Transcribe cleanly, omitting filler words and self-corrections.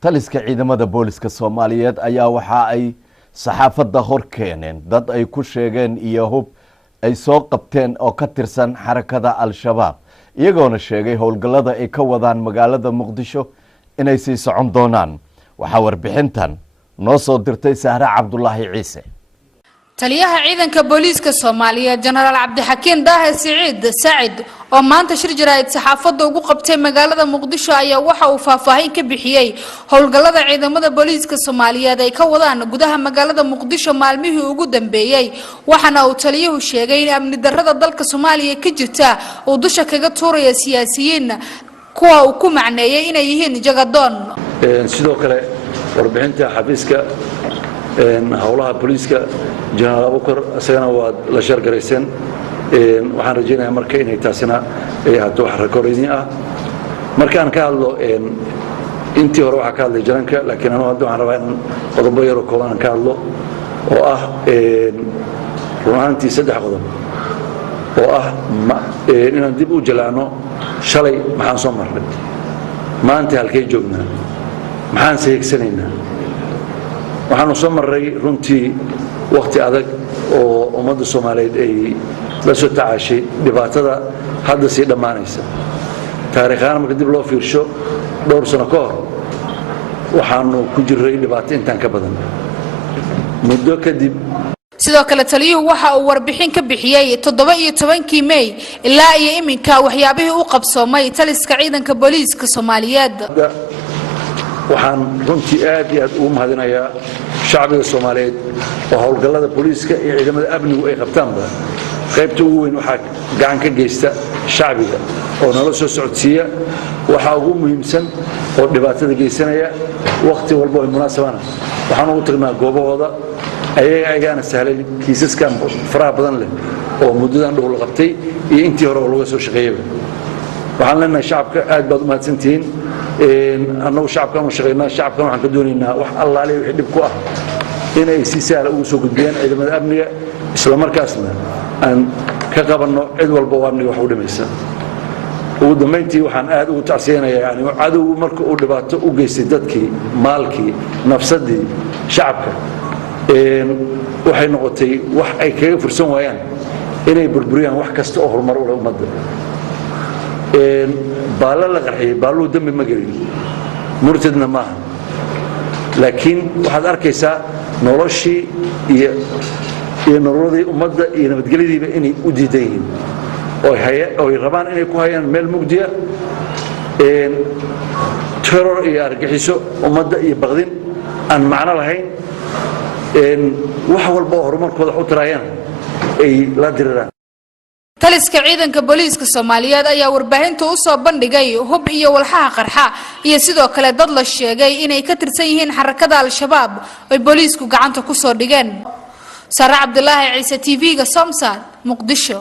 taliska ciidamada booliska Soomaaliyeed ayaa waxa ay saxaafadda hor keeneen dad ay ku sheegeen iyo hub ay soo qabteen oo ka tirsan xarakada Al-Shabaab iyagoona sheegay howlgallada ay ka wadaan magaalada Muqdisho inay sii socon doonaan waxa warbixintan noo soo dirtay Sahra Cabdullaahi Ciise taliyaha ciidanka booliska Soomaaliyeed General Cabdixakiin Daahe Saciid oo maanta shir jaraa'id saxaafadda ugu qabtay magaalada Muqdisho ayaa waxa uu faahfaahin ka bixiyay howlgallada ciidamada booliska Soomaaliyeed ay ka wadaan gudaha magaalada Muqdisho maalmihii ugu dambeeyay waxana uu taliyuhu sheegay in amni darrada dalka Soomaaliya ka jirta uu dusha kaga tuuraya siyaasiyiin kuwa uu ku macneeyay inay yihiin jagadoon sidoo kale warbixinta xafiiska howlaha booliska General Abukar asagana waa la shargaraysan waxaan rajaynayaa marka inay taasina ay ahaato wax rekoordin ah markaan ka hadlo intii hore waxa ka hadlay jaranka laakiin anu hadda waxaan rabaa in qodobo yar oo kooban ka hadlo oo ah runaantii saddex qodob oo ah inaan dib u jalaano shalay maxaan soo marnay maanta halkay joognaa maxaan seegsanaynaa waxaanu soo maray runtii waqti adag oo ummadda Soomaaliyeed ay la soo tacaashay dhibaatada hadda si dhamaanaysa taariikhan marka dib loo fiirsho dhowr sano ka hor waxaanu ku jiray dhibaato intaan ka badan muddo kadib sidoo kale taliyuhu waxa uu warbixin ka bixiyay 17 May ilaa iyo iminka waxyaabihii uu qabsoomay taliska ciidanka booliska Soomaaliyeed waxaan runtii aad iyo aad ugu mahadinayaa shacbiga Soomaaliyeed oo howlgallada booliska iyo ciidamada amnigu ay qabtaanba qaybta ugu weyn waxa gacan ka geysta shacbiga oo nolol soo socodsiiya waxa ugu muhiimsan oo dhibaatada geysanaya waqti walba oo munaasabana waxaan ugu tagnaa goobahooda ayaga sahlan kiisaskan faraha badan leh oo muddadan dhow la qabtay iyo intii hore oo laga soo shaqeeyay waxaan leenahay shacabka aad baad u mahadsantihiin annagu shacabkan u shaqeynaa shacabkan waxaan ka doonaynaa wax allaale wixii dhib ku ah inay si sahal ugu soo gudbiyaan ciidamada amniga isla markaasna aan ka qabanno cid walba oo amniga wax u dhimaysa ugu dambeyntii waxaan aad ugu tacsiyanayaa yani cadowgu marka uu dhibaato u geystay dadkii maalkii nafsadii shacabka waxay noqotay wax ay kaga fursan waayaan inay burburiyaan wax kasta oo horumar u leh ummadda baala la qarxiyay baalu dambi ma gelin murtadna maaha laakiin waxaad arkaysaa noloshii iyo nololadii ummadda iyo nabadgelyadiiba inay u diidan yihiin oo ay rabaan inay ku hayaan meel mugdiya terror iyo argaxiso ummadda iyo baqdin aan macno lahayn wax walba oo horumarkooda u taraayaan ay la diriraan taliska ciidanka booliska Soomaaliyeed ayaa warbaahinta u soo bandhigay hub iyo walxaha qarxa iyo sidoo kale dad la sheegay inay ka tirsan yihiin xarakada Al-Shabaab oo boolisku gacanta ku soo dhigeen Sahra Cabdullaahi Ciise TV-ga Somsad Muqdisho.